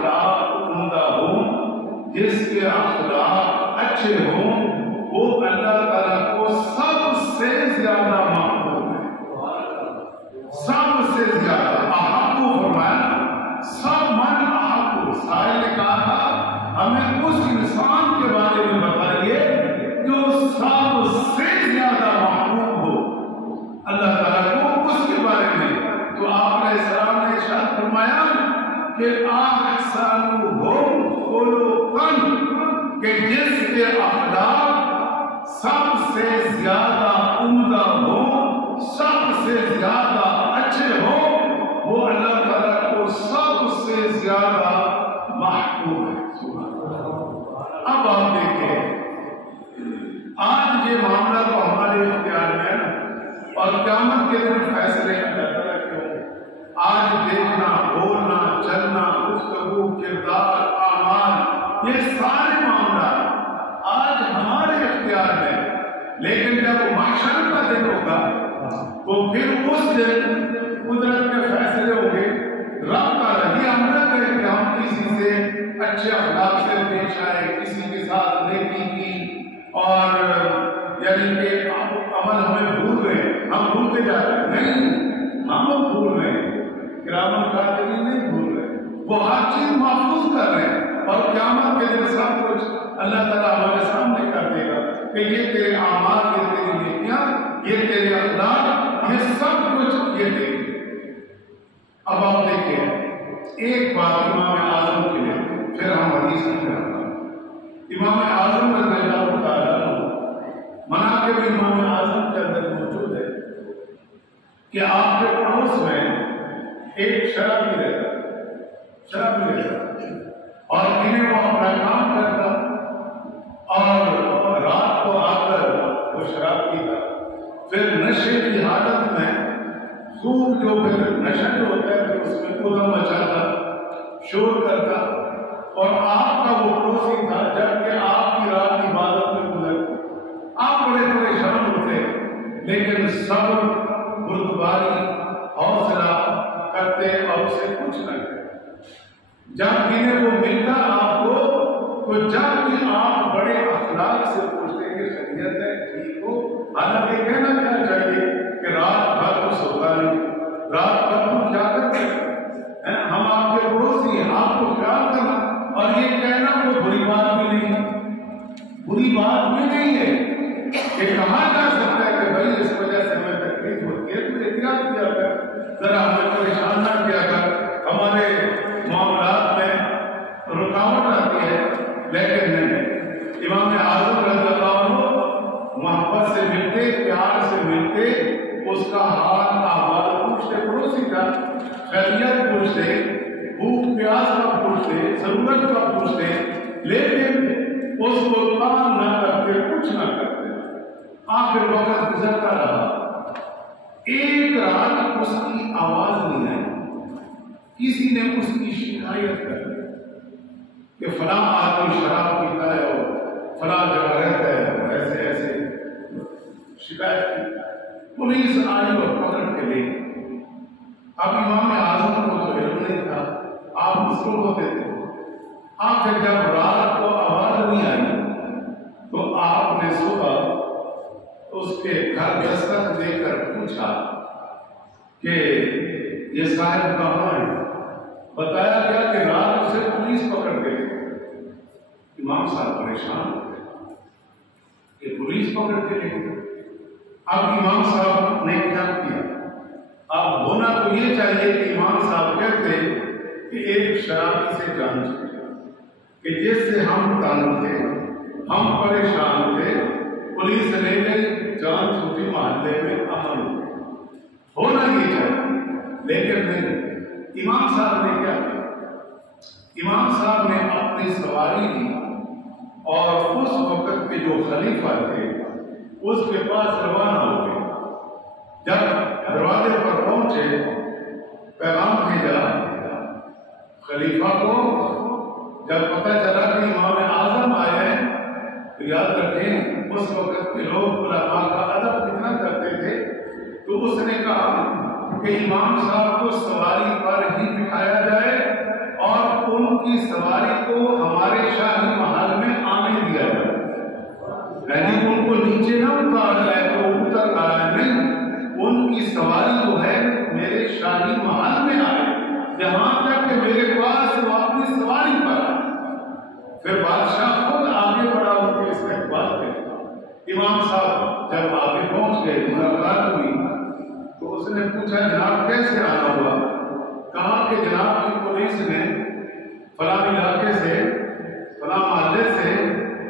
اخلاق عمدہ ہوں، جس کے اخلاق اچھے ہوں، وہ اللہ تعالیٰ کو سب سے زیادہ محبوب ہے، سب سے زیادہ احبو فرمایا، سب من احبو۔ سائل نے کہا تھا ہمیں اس انسان کے بارے میں بتائیے جو سب سے زیادہ محبوب ہو اللہ تعالیٰ کو، اس کے بارے میں۔ تو آپ علیہ السلام نے ارشاد فرمایا کہ احسنہم خلقاً، کہ جس کے اخلاق سب سے زیادہ عمدہ ہو، سب سے زیادہ اچھے ہو، وہ اللہ تعالیٰ کو سب سے زیادہ محبوب ہے۔ اب آپ دیکھیں آج یہ معاملہ تو ہمارے اختیار میں ہے، اور قیامت کے دن فیصلے اللہ تعالیٰ کے ہوں۔ آج دیکھنا، بولنا، چلنا، گفتگو، کردار، اعمال، یہ سارے معاملات آج ہمارے اختیار میں، لیکن جب محشر کا دن ہوگا تو پھر اس دن قدرت کے فیصلے ہوں گے۔ رب کا رضی ہم نہ کریں کہ ہم کسی سے اچھے اخلاق سے پیش آئے، کسی کے ساتھ نیکی کی، اور یعنی کہ عمل ہمیں بھول رہے، ہم بھولتے جا رہے ہیں، نہیں، ہم بھول رہے ہیں، کرامن کاتبین نہیں بھول رہے، وہ ہر چیز محفوظ کر رہے ہیں، اور قیامت کے دن سب کچھ اللہ تعالیٰ ہمارے سامنے کر دے گا کہ یہ تیرے اعمال، یہ تیری نیکیاں، یہ تیرے اخلاق، یہ سب کچھ یہ تیری۔ اب آپ دیکھیں ایک بات امام اعظم کے لیے، پھر ہم حدیث کی طرف آئیں۔ امام اعظم رضی اللہ تعالیٰ مناقب امام اعظم کے اندر موجود ہے کہ آپ کے پڑوس میں ایک شرابی رہتا، اور دن وہ اپنا کام کرتا، اور رات کو آ کر وہ شراب پیتا، پھر نشے کی حالت میں خوب جو پھر نشہ جو ہوتا ہے پھر اس میں ادھم مچاتا، شور کرتا، اور آپ کا وہ پڑوسی تھا جبکہ آپ کی رات عبادت میں گزرتی، آپ بڑے پریشان ہوتے، لیکن صبر، بردباری، حوصلہ کرتے اور اسے کچھ نہ کرتے۔ جب دن وہ ملتا آپ کو، تو جب بھی آپ بڑے اخلاق سے پوچھتے کہ خیریت ہے، ٹھیک ہو، حالانکہ کہنا کیا چاہیے کہ رات بھر تو سوتا نہیں، رات بھر تم کیا کرتے ہیں، ہم آپ کے پڑوسی ہیں، آپ کو خیال کرنا، اور یہ کہنا کوئی بری بات بھی نہیں ہے، بری بات بھی نہیں ہے کہ کہا جا سکتا ہے کہ بھائی اس وجہ سے ہمیں تکلیف ہوتی ہے تو احتیاط کیا کر، ذرا ہمیں پریشان نہ کیا کر، ہمارے معاملات میں رکاوٹ آتی ہے، لیکن نہیں۔ امام اعظم رضی اللہ عنہ محبت سے ملتے، پیار سے ملتے، اس کا حال احوال پوچھتے، پڑوسی کا خیریت پوچھتے، بھوک پیاس کا پوچھتے، ضرورت کا پوچھتے، لیکن اس کو تنگ نہ کرتے، کچھ نہ کرتے۔ آخر وقت گزرتا رہا، ایک رات اس کی آواز نہیں آئی، کسی نے اس کی شکایت کر دی کہ فلاں آدمی شراب پیتا ہے اور فلاں جگہ رہتا ہے، ایسے ایسے شکایت کی۔ پولیس آئی اور پکڑ کے لے گئی۔ اب امام اعظم کو تو علم نہیں تھا، آپ مسلم ہوتے تھے، آخر جب رات کو آواز نہیں آئی تو آپ نے صبح اس کے گھر دستک دے کر پوچھا کہ یہ صاحب کہاں ہے؟ بتایا گیا کہ رات اسے پولیس پکڑ کے لے گئی۔ امام صاحب پریشان ہو گئے کہ پولیس پکڑ کے لے گئی۔ اب امام صاحب نے کیا کیا؟ اب ہونا تو یہ چاہیے کہ امام صاحب کہتے کہ ایک شرابی سے جان چھوٹی کہ جس سے ہم تنگ تھے، ہم پریشان تھے، پولیس لے گئی، جان چھوٹی، محلے میں امن ہونا یہ چاہیے، لیکن نہیں۔ امام صاحب نے کیا کیا؟ امام صاحب نے اپنی سواری لی اور اس وقت کے جو خلیفہ تھے اس کے پاس روانہ ہو گئے۔ جب دروازے پر پہنچے، پیغام بھیجا خلیفہ کو۔ جب پتہ چلا کہ امام اعظم آئے ہیں تو یاد رکھیں اس وقت کے لوگ علماء کا ادب کتنا کرتے تھے، تو اس نے کہا کہ امام صاحب کو سواری پر ہی بٹھایا جائے اور ان کی سواری کو ہمارے شاہی محل میں آنے دیا جائے، یعنی ان کو نیچے نہ اتارا جائے تو اتر آیا نہیں، ان کی سواری جو ہے میرے شاہی محل میں آئے، جہاں تک کہ میرے پاس وہ اپنی سواری پر آئے۔ پھر بادشاہ خود آگے بڑھا ان کے استقبال کے۔ امام صاحب جب آگے پہنچ گئے، ملاقات ہوئی، تو اس نے پوچھا جناب کیسے آنا ہوا؟ کہا کہ جناب کی پولیس نے فلاں علاقے سے فلاں محلے سے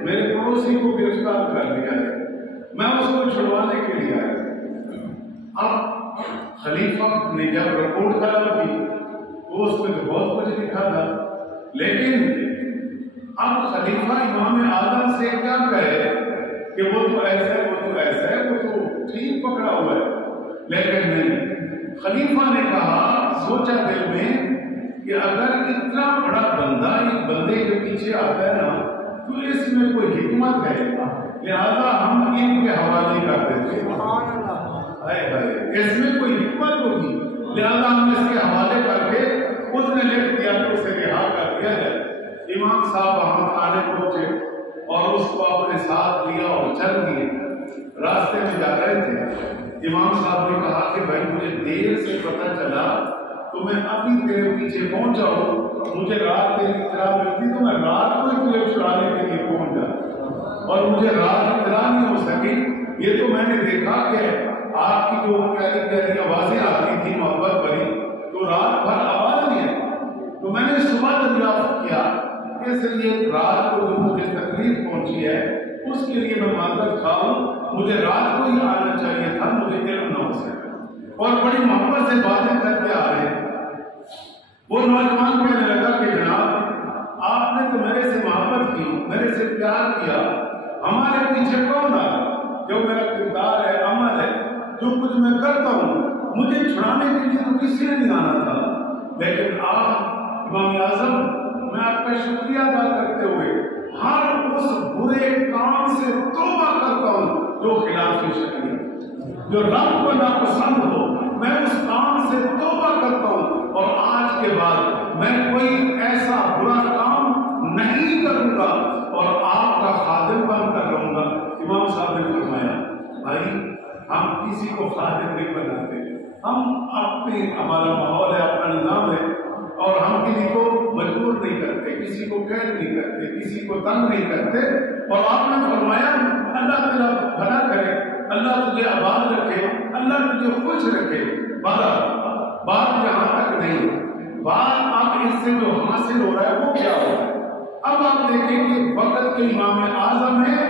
میرے پڑوسی کو گرفتار کر لیا ہے، میں اس کو چھڑوانے کے لیے آیا۔ اب خلیفہ نے جب رپورٹ طلب کی تو اس میں تو بہت کچھ لکھا تھا، لیکن اب خلیفہ امام اعظم سے کیا کہے کہ وہ تو ایسا ہے، وہ تو ایسا ہے، وہ تو ٹھیک پکڑا ہوا ہے، لیکن نہیں۔ خلیفہ نے کہا، سوچا دل میں کہ اگر اتنا بڑا بندہ ایک بندے کے پیچھے آتا ہے نا تو اس میں کوئی حکمت ہے، لہذا ہم ان کے حوالے کر دیتے ہیں، اس میں کوئی حکمت ہوگی، لہذا ہم اس کے حوالے کر کے اس نے لکھ دیا کہ اسے رہا کر دیا جائے۔ امام صاحب وہاں تھانے پہنچے اور اس کو اپنے ساتھ لیا اور چل دیے۔ راستے میں جا رہے تھے، امام صاحب نے کہا کہ بھائی مجھے دیر سے پتہ چلا تو میں ابھی تیرے پیچھے پہنچ جاؤں، مجھے رات تیری اطلاع ملتی تو میں رات کو ہی تجھے چھڑانے کے لیے پہنچ جاتا، اور مجھے رات اطلاع نہیں ہو سکی۔ یہ تو میں نے دیکھا کہ آپ کی جو پیاری پیاری آوازیں آتی تھی محبت بھری، تو رات بھر آواز نہیں ہے، تو میں نے صبح دریافت کیا، اس لیے رات کو جو مجھے تکلیف پہنچی ہے اس کے لیے میں معذرت خواہ ہوں، مجھے رات کو ہی آنا چاہیے تھا، مجھے علم نہ ہو سکا۔ اور بڑی محبت سے باتیں کرتے آ رہے ہیں۔ وہ نوجوان کہنے لگا کہ جناب آپ نے تو میرے سے محبت کی، میرے سے پیار کیا، ہمارے پیچھے کون آیا؟ جو میرا کردار ہے، عمل ہے، جو کچھ میں کرتا ہوں، مجھے چھڑانے کے لیے تو کسی نے نہیں آنا تھا، لیکن آپ امام اعظم، میں آپ کا شکریہ ادا کرتے ہوئے ہر اس برے کام سے توبہ کرتا ہوں جو خلاف شریعت، جو رب کو ناپسند ہو، میں اس کام سے توبہ کرتا ہوں، اور آج کے بعد میں کوئی ایسا برا کام نہیں کروں گا اور آپ کا خادم بن کر رہوں گا۔ امام صاحب نے فرمایا بھائی ہم کسی کو خادم نہیں بناتے، ہم اپنے ہمارا ماحول ہے، اپنا نظام ہے، اور ہم کسی کو مجبور نہیں کرتے، کسی کو قید نہیں کرتے، کسی کو تنگ نہیں کرتے۔ اور آپ نے فرمایا اللہ تیرا بھلا کرے، اللہ تجھے آباد رکھے، اللہ تجھے خوش رکھے۔ بات یہاں تک نہیں، بات اب اس سے جو حاصل ہو رہا ہے وہ کیا ہو رہا ہے؟ اب آپ دیکھیں کہ وقت کے امام اعظم ہے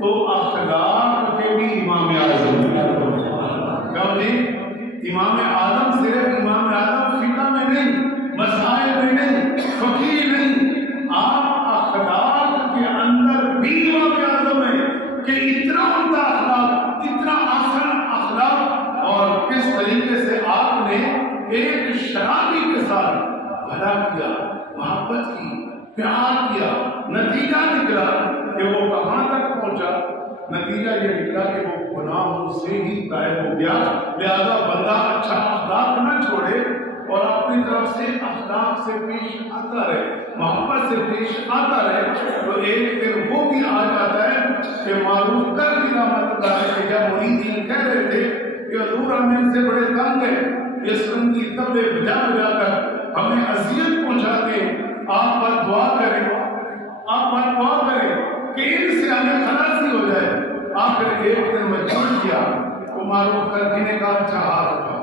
تو اخلاق کے بھی امام اعظم ہیں۔ کیوں جی؟ امام اعظم صرف امام اعظم فقہ میں نہیں، مسائل میں نہیں، فقیہ نہیں، آپ اخلاق کے اندر بھی امام اعظم ہے کہ اتنا عمدہ اخلاق، اتنا آسان اخلاق، اور کس طریقے سے آپ نے ایک شرابی کے ساتھ بھلا کیا، محبت کی، پیار کیا، نتیجہ نکلا کہ وہ کہاں تک پہنچا؟ نتیجہ یہ نکلا کہ وہ گناہوں سے ہی طائب ہو گیا۔ لہذا بندہ اچھا اخلاق نہ چھوڑے اور اپنی طرف سے اخلاق سے پیش آتا رہے، محبت سے پیش آتا رہے، تو ایک دن وہ بھی آ جاتا ہے کہ معروف کر کی رحمت اللہ کہ جب مریدین کہہ رہے تھے کہ حضور ہم ان سے بڑے تنگ ہیں، یہ سنگی طبلے بجا بجا کر ہمیں اذیت پہنچاتے ہیں، آپ پر دعا کریں، آپ پر دعا کریں کہ ان سے ہمیں خلاصی ہو جائے۔ آخر ایک دن مجبور کیا تو معروف کرکی نے کہا اچھا ہاتھ اٹھا۔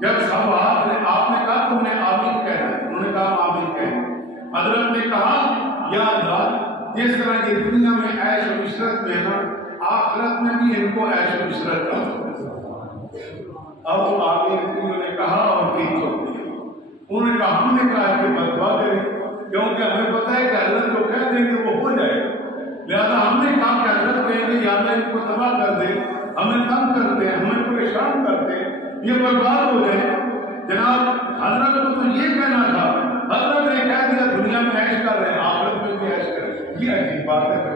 جب سب ہاتھ نے آپ نے کہا تم نے آمین کہنا ہے، انہوں نے کہا آمین کہنا۔ حضرت نے کہا یا اللہ جس طرح یہ دنیا میں عیش و عشرت میں نا، آخرت میں بھی ان کو عیش و عشرت کا۔ اب وہ آمین انہوں نے کہا اور کی چھوڑ دی۔ انہوں نے کہا ہم نے کہا کہ بدعا کریں کیونکہ ہمیں پتہ ہے کہ حضرت جو کہہ دیں گے وہ ہو جائے گا، لہذا ہم نے کہا کہ حضرت کہیں گے یا اللہ ان کو تباہ کر دے، ہمیں تنگ کرتے ہیں، ہمیں پریشان کرتے ہیں، یہ برباد ہو جائے۔ جناب حضرت کو تو یہ کہنا تھا، حضرت نے کہہ دیا دنیا میں عیش کر رہے ہیں، آخرت میں بھی عیش کریں، یہ عجیب بات ہے۔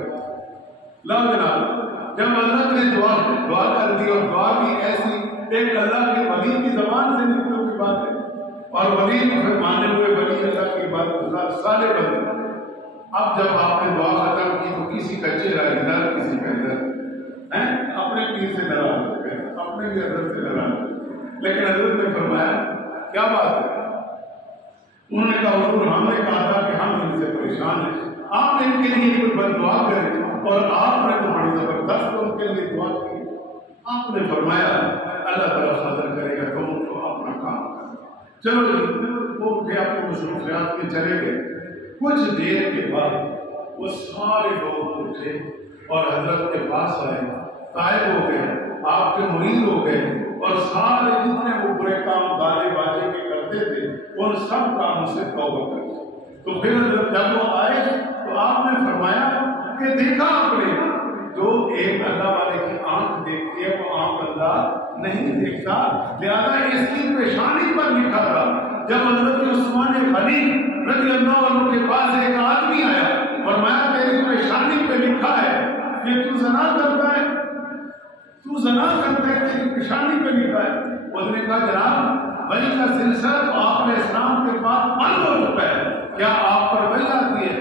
لا جناب جب حضرت نے دعا کر دی، اور دعا بھی ایسی ایک اللہ کے ولی کی زبان سے نکلنے کی بات ہے، اور ولی پھر مانے ہوئے ولی اللہ کی بات صالح بندے. اب جب آپ نے دعا ختم کی تو کسی کا چہرہ ادھر کسی کا ادھر، اپنے پیر سے ناراض ہو گئے، اپنے بھی حضرت سے ناراض ہو گئے. لیکن حضرت نے فرمایا کیا بات ہے؟ انہوں نے کہا حضور ہم نے کہا تھا کہ ہم ان سے پریشان ہیں، آپ نے ان کے لیے کوئی بد دعا کریں، اور آپ نے تو بڑی زبردست ان کے لیے دعا کی. آپ نے فرمایا اللہ تعالیٰ فضل کرے گا، تم تو اپنا کام کرو. چلو جی وہ اٹھے اپنے مصروفیات میں چلے گئے. کچھ دیر کے بعد وہ سارے لوگ اٹھے اور حضرت کے پاس آئے، طائب ہو گئے، آپ کے مرید ہو گئے، اور سارے جتنے وہ برے کام گالے باجے کے کرتے تھے ان سب کاموں سے توبہ کر دی. تو پھر جب وہ آئے تو آپ نے فرمایا کہ دیکھا آپ نے جو ایک اللہ والے کی آنکھ دیکھتی ہے وہ عام بندہ نہیں دیکھتا، لہذا اس کی پیشانی پر لکھا تھا. جب حضرت عثمان غنی رضی اللہ عنہ کے پاس ایک آدمی آیا فرمایا تیری پیشانی پہ لکھا ہے کہ تو زنا کرتا ہے، تو زنا کرتا ہے، تیری پیشانی پہ لکھا ہے. اس نے کہا جناب وحی کا سلسلہ تو آپ نے اسلام کے بعد بند ہو چکا ہے، کیا آپ پر وحی آتی ہے؟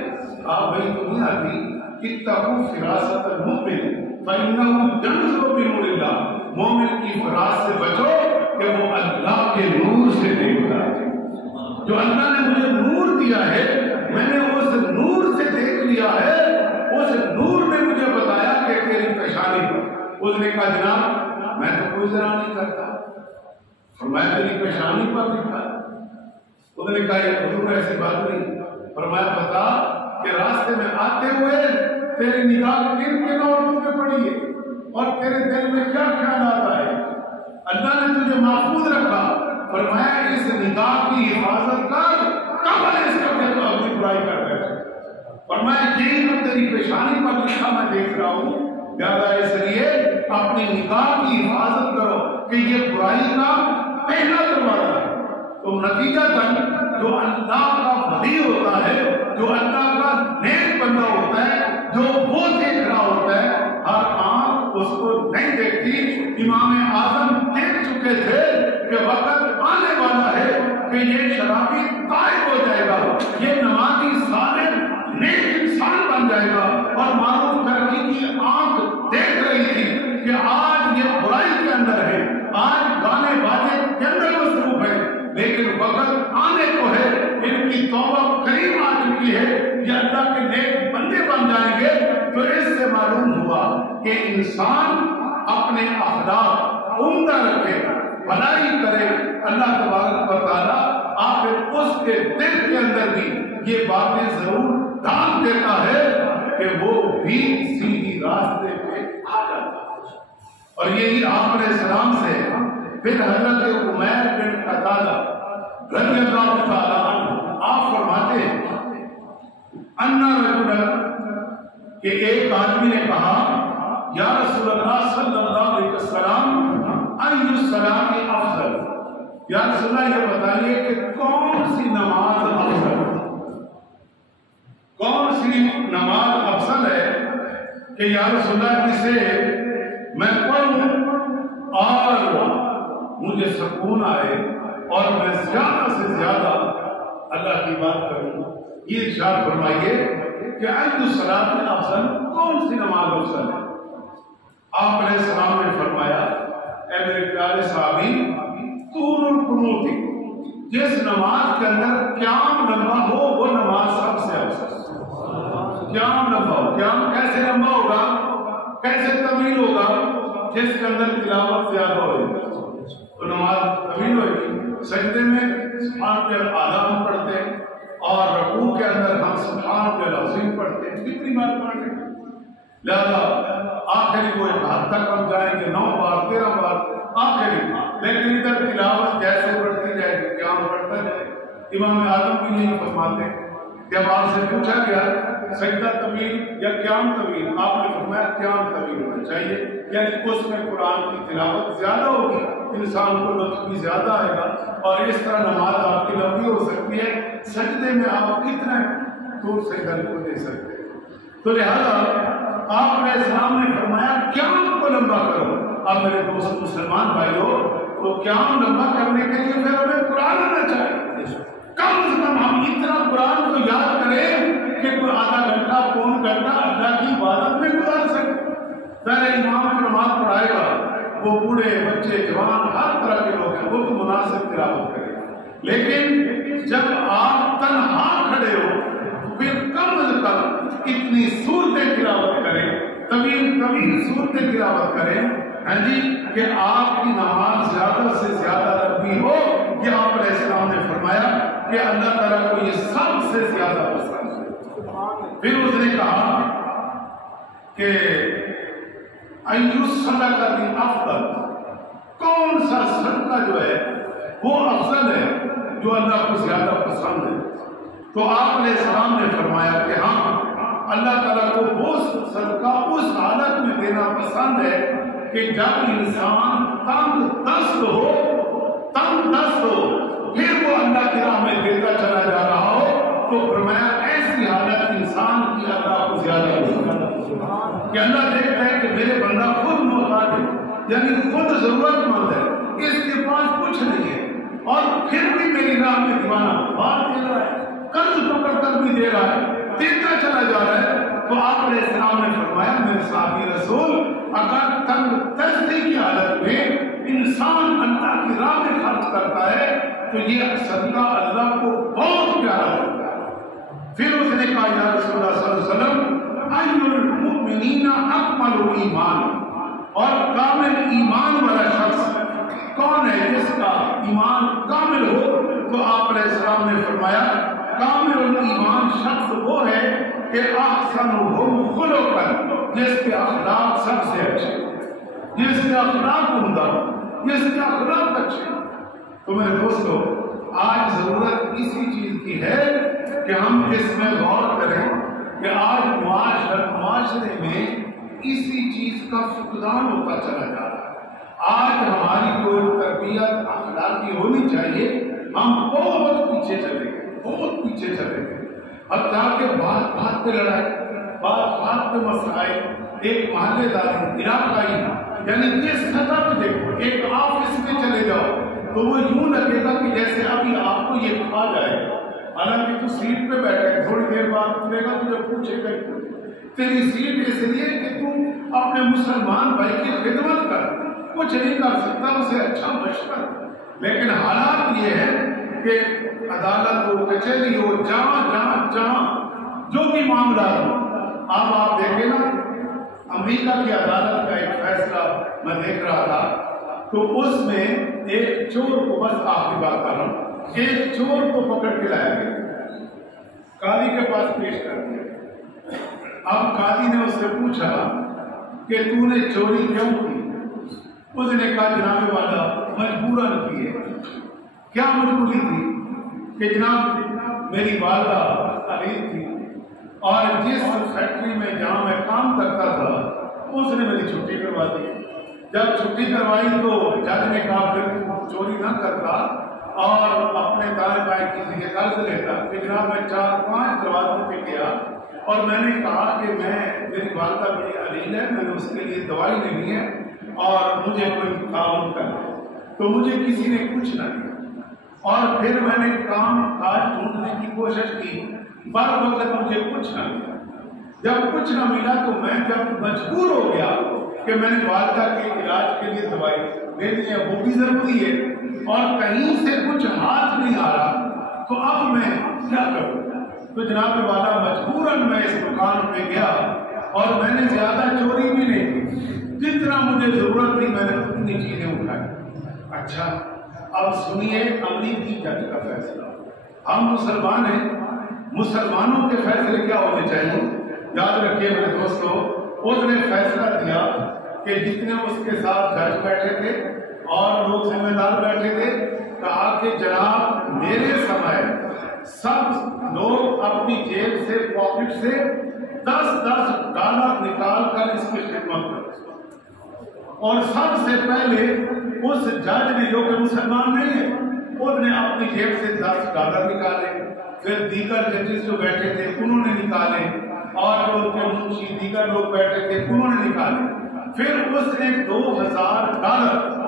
آپ وحی تو نہیں آتی. اتقوا فراست المؤمن فإنه ينظر بنور اللہ، مومن کی فراست سے بچو کہ وہ اللہ کے نور سے دیکھتا ہے. جو اللہ نے مجھے نور دیا ہے میں نے اس نور سے دیکھ لیا ہے، اس نور نے مجھے بتایا کہ تیری پیشانی پر. اس نے کہا جناب میں تو کوئی زنا نہیں کرتا. فرمایا تیری پیشانی پر لکھا. اس نے کہا یہ حضور ایسی بات نہیں. فرمایا بتا کہ راستے میں آتے ہوئے تیری نگاہ کن کن عورتوں پہ پڑی ہے اور تیرے دل میں کیا خیالات آئے. اللہ نے تجھے محفوظ رکھا. فرمایا اس نگاہ کی حفاظت کر، کب ہے اس کا کہ تو اپنی برائی کر بیٹھے. فرمایا یہی تو تیری پیشانی پر لکھا میں دیکھ رہا ہوں، لہذا اس لیے اپنی نگاہ کی حفاظت کرو کہ یہ برائی کا پہلا دروازہ ہے. تو نتیجہ تن جو اللہ کا ولی ہوتا ہے، جو اللہ کا نیک بندہ ہوتا ہے، جو وہ دیکھ رہا ہوتا ہے، ہر آنکھ اس کو نہیں دیکھتی. امام اعظم دیکھ چکے تھے کہ وقت آنے والا ہے کہ یہ شرابی طائب ہو جائے گا، یہ نمازی صالح نیک انسان بن جائے گا. اور معروف ترقی کی آنکھ دیکھ رہی تھی کہ آج یہ برائی کے اندر ہے، آج گانے باجے کے اندر مصروف ہے، لیکن وقت آنے کو ہے، ان کی توبہ قریب آ چکی ہے، یہ اللہ کے نیک بندے بن جائیں گے. تو اس سے معلوم ہوا کہ انسان اپنے اخلاق عمدہ رکھے، بھلائی کرے، اللہ تبارک و تعالیٰ آخر اس کے دل کے اندر بھی یہ باتیں ضرور ڈال دیتا ہے کہ وہ بھی سیدھی راستے پہ آ جاتا ہے. اور یہی آپ علیہ السلام سے پھر حضرت عمیر بن قتادہ رضی اللہ تعالیٰ عنہ آپ فرماتے ہیں انا رجلا کہ ایک آدمی نے کہا یا رسول اللہ صلی اللہ علیہ وسلم ای الصلاۃ افضل، یا رسول اللہ یہ بتائیے کہ کون سی نماز افضل، کون سی نماز افضل ہے کہ یا رسول اللہ جسے میں پڑھوں اور مجھے سکون آئے اور میں زیادہ سے زیادہ اللہ کی بات کروں. یہ ارشاد فرمائیے کہ ای الصلاۃ افضل، کون سی نماز افضل ہے؟ آپ علیہ السلام نے فرمایا اے میرے پیارے صحابی طول القنوت، جس نماز کے اندر قیام لمبا ہو وہ نماز سب سے افضل. قیام لمبا ہو، قیام کیسے لمبا ہوگا، کیسے طویل ہوگا؟ جس کے اندر تلاوت زیادہ ہوگی تو نماز طویل ہوگی. سجدے میں سبحان کے اعلیٰ ہم پڑھتے ہیں اور رکوع کے اندر ہم سبحان کے عظیم پڑھتے ہیں. کتنی بار پڑھیں گے؟ لہذا آخری کوئی حد تک ہم جائیں گے 9 بار 13 بار آخری، لیکن ادھر تلاوت جیسے بڑھتی جائے گی قیام بڑھتا جائے. امام اعظم بھی نہیں فرماتے. جب آپ سے پوچھا گیا سجدہ طویل یا قیام طویل، آپ نے فرمایا قیام طویل ہونا چاہیے، یعنی اس میں قرآن کی تلاوت زیادہ ہوگی، انسان کو لطف بھی زیادہ آئے گا اور اس طرح نماز آپ کی لمبی ہو سکتی ہے. سجدے میں آپ کتنا دور سجدہ کو دے سکتے ہیں. تو لہذا آپ علیہ السلام نے فرمایا قیام کو لمبا کرو. اب میرے دوست مسلمان بھائیوں تو قیام لمبا کرنے کے لیے پھر ہمیں قرآن آنا چاہیے. کم از کم ہم اتنا قرآن کو یاد کریں کہ کوئی آدھا گھنٹہ پون گھنٹہ اللہ کی عبادت میں گزار سکے. پہلے امام کو نماز پڑھائے گا، وہ بوڑھے بچے جوان ہر طرح کے لوگ ہیں، وہ تو مناسب تلاوت کرے گا. لیکن جب آپ تنہا کھڑے ہو تو پھر کم از کم اتنی صورتیں تلاوت کریں، طویل طویل صورتیں تلاوت کریں، ہاں جی، کہ آپ کی نماز زیادہ سے زیادہ ربی ہو. یہ آپ علیہ السلام نے فرمایا کہ اللہ تعالیٰ کو یہ سب سے زیادہ پسند ہے. پھر اس نے کہا کہ ایُّ الصدقۃ افضل، کون سا صدقہ جو ہے وہ افضل ہے جو اللہ کو زیادہ پسند ہے. تو آپ علیہ السلام نے فرمایا کہ ہاں، اللہ تعالیٰ کو وہ صدقہ اس حالت میں دینا پسند ہے کہ جب انسان تنگ دست ہو پھر وہ اللہ کی راہ میں دیتا چلا جا رہا ہو. تو فرمایا ایسی حالت انسان کی اللہ کو زیادہ پسند ہے کہ اللہ دیکھتا ہے کہ میرے بندہ خود محتاج ہے، یعنی خود ضرورت مند ہے، اس کے پاس کچھ نہیں ہے، اور پھر بھی میری راہ میں دیوانہ بات دے رہا ہے، قرض پکڑ کر بھی دے رہا ہے، دیتا چلا جا رہا ہے. تو آپ علیہ السلام نے فرمایا میرے صحابی رسول، اگر تنگ دستی کی حالت میں انسان اللہ کی راہ میں خرچ کرتا ہے تو یہ صدقہ اللہ کو بہت پیارا لگتا ہے. پھر اس نے کہا یا رسول اللہ صلی اللہ علیہ وسلم، ای المؤمنین اکمل ایمان، اور کامل ایمان والا شخص کون ہے جس کا ایمان کامل ہو؟ تو آپ علیہ السلام نے فرمایا کامل الایمان شخص وہ ہے کہ احسنہم خلقا، جس کے اخلاق سب سے اچھے، جس کے اخلاق عمدہ، جس کے اخلاق اچھے. تو میرے دوستو، آج ضرورت اسی چیز کی ہے کہ ہم اس میں غور کریں کہ آج معاشرے میں اسی چیز کا فقدان ہوتا چلا جا رہا ہے. آج ہماری کوئی تربیت اخلاقی ہونی چاہیے، ہم بہت پیچھے چلے گئے، بہت پیچھے چلے گئے. حتیٰ کہ بات بات پہ لڑائی، بات بات پہ مسائل، ایک محلے داری، علاقائی، یعنی جس سطح پہ دیکھو، ایک آفس میں چلے جاؤ تو وہ یوں لگے گا کہ جیسے ابھی آپ کو یہ کھا جائے گا. حالانکہ تو سیٹ پہ بیٹھے، تھوڑی دیر بعد اترے گا تو جب پوچھے گا تیری سیٹ اس لیے کہ تم اپنے مسلمان بھائی کی خدمت کر، کچھ نہیں کر سکتا، اسے اچھا مشورہ. لیکن حالات یہ ہے کہ عدالت ہو، کچہری ہو، جہاں جو بھی معاملات ہو، اب آپ دیکھیں نا، امریکہ کی عدالت کا ایک فیصلہ میں دیکھ رہا تھا، تو اس میں ایک چور کو، بس آخری بات کر رہا ہوں، ایک چور کو پکڑ کے لایا گیا، قاضی کے پاس پیش کر دیا. اب قاضی نے اس سے پوچھا کہ تو نے چوری کیوں کی؟ اس نے کہا جناب والا مجبوراً کی ہے. کیا مجبوری تھی؟ کہ جناب میری والدہ علیل تھی اور جس فیکٹری میں جہاں میں کام کرتا تھا اس نے میری چھٹی کروا دی. جب چھٹی کروائی تو جج نے کہا پھر چوری نہ کرتا اور اپنے دائیں بائیں کسی کے قرض لیتا. کہ جناب میں 4-5 دروازوں پہ گیا اور میں نے کہا کہ میری والدہ بڑی علیل ہے، میں نے اس کے لیے دوائی لینی ہے اور مجھے کوئی تعاون کرنا ہے. تو مجھے کسی نے کچھ نہ دیا اور پھر میں نے کام کاج ڈھونڈنے کی کوشش کی، بر وقت مجھے کچھ نہ ملا. جب کچھ نہ ملا تو میں جب مجبور ہو گیا کہ میں نے والدہ کے علاج کے لیے دوائی لینی ہے، وہ بھی ضروری ہے، اور کہیں سے کچھ ہاتھ نہیں آ رہا، تو اب میں کیا کروں؟ تو جناب والا مجبوراً میں اس دکان پہ گیا اور میں نے زیادہ چوری بھی نہیں کی، جتنا مجھے ضرورت تھی میں نے اتنی چیزیں اٹھائی. اچھا اب سنیے امریکی جج کا فیصلہ. ہم مسلمان ہیں، مسلمانوں کے فیصلے کیا ہونے چاہیے؟ یاد رکھیے میرے دوستو، اس نے فیصلہ دیا کہ جتنے اس کے ساتھ جج بیٹھے تھے اور لوگ ذمہ دار بیٹھے تھے، کہا کہ جناب میرے سمے سب لوگ اپنی جیب سے، پاکٹ سے $10 نکال کر اس کی خدمت کرتے، اور سب سے پہلے اس جج نے جو کہ مسلمان نہیں ہے، اس نے اپنی جیب سے $10 نکالے. پھر دیگر ججز جو بیٹھے تھے انہوں نے نکالے، اور جو ان کے منشی دیگر لوگ بیٹھے تھے انہوں نے نکالے. پھر اس نے $2000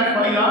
FIR